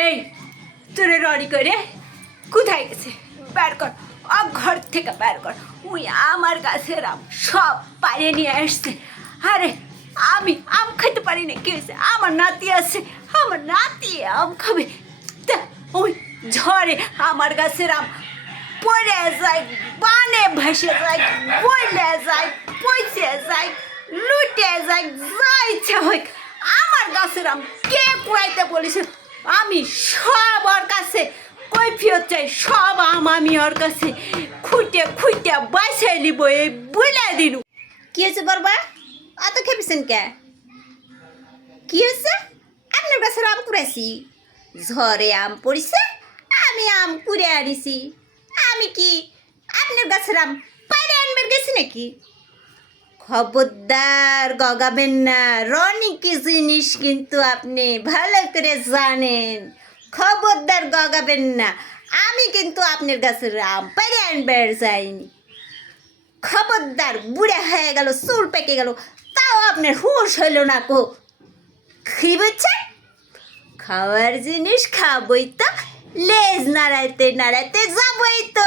এই তোরে রড়ি করে কোথায় গেছে? বের কর, ঘর থেকে বের কর। উই আমার গাছের আম সব পাড়ে নিয়ে আসছে। আরে আমি আম খেতে পারি না, কি হয়েছে? আমার নাতি আছে, আমার নাতি আম খাবে। তা ওই ঝড়ে আমার গাছের আম পড়ে যায়, বানে ভেসে যায়, বইলে যায়, পচে যায়, লুটে যায়, যা ইচ্ছা হোক। আমার গাছের আম কে কুড়াইতে বলেছে? আমি সব ওর কাছে কৈফিয়ত চাই। সব আম আমি ওর কাছে খুঁটে খুঁটে বাসায় নিব, এই বলে দিনু। কি হয়েছে বরবা? অত খেপেছেন কে? কি হয়েছে? আপনার গাছের আম কুড়াইছি, ঝড়ে আম পড়িছে, আমি আম কুড়ে আনিছি। আমি কি আপনার গাছের আম পাইরে আনবার গেছি নাকি? খবরদার গগাবেন না, রনি কি জিনিস কিন্তু আপনি ভালো করে জানেন। খবরদার গগাবেন না, আমি কিন্তু আপনার গাছের আম পাইরে আনবার যাইনি। খবরদার, বুড়ে হয়ে গেল, চুল পেকে গেল, তাও আপনার হুঁশ হইল না কো। কি বলছেন? খাওয়ার জিনিস খাবই তো, লেজ নাড়াইতে নাড়াইতে যাবই তো।